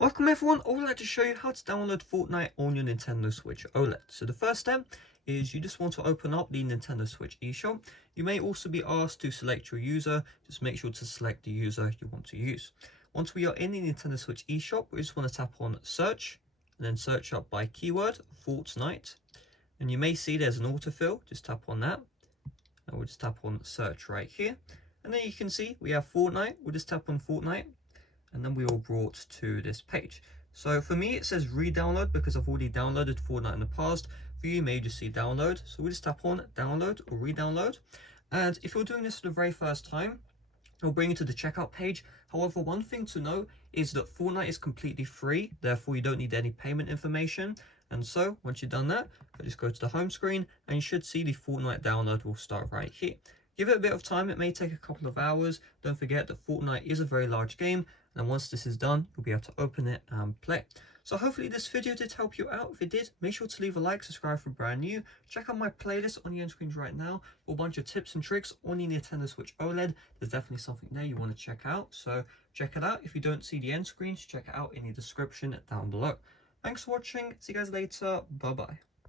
Welcome everyone, I would like to show you how to download Fortnite on your Nintendo Switch OLED. So the first step is you just want to open up the Nintendo Switch eShop. You may also be asked to select your user, just make sure to select the user you want to use. Once we are in the Nintendo Switch eShop, we just want to tap on search, and then search up by keyword Fortnite. And you may see there's an autofill, just tap on that. And we'll just tap on search right here. And then you can see we have Fortnite, we'll just tap on Fortnite. And then we are brought to this page. So for me it says re-download because I've already downloaded Fortnite in the past. For you may just see download, so we'll just tap on download or re-download. And if you're doing this for the very first time, it'll bring you to the checkout page. However, one thing to know is that Fortnite is completely free, therefore you don't need any payment information. And so once you've done that, just go to the home screen and you should see the Fortnite download will start right here. Give it a bit of time, it may take a couple of hours. Don't forget that Fortnite is a very large game, and once this is done, you'll be able to open it and play. So hopefully this video did help you out. If it did, make sure to leave a like, subscribe for brand new. Check out my playlist on the end screens right now for a bunch of tips and tricks on the Nintendo Switch OLED. There's definitely something there you want to check out, so check it out. If you don't see the end screens, check it out in the description down below. Thanks for watching, see you guys later, bye bye.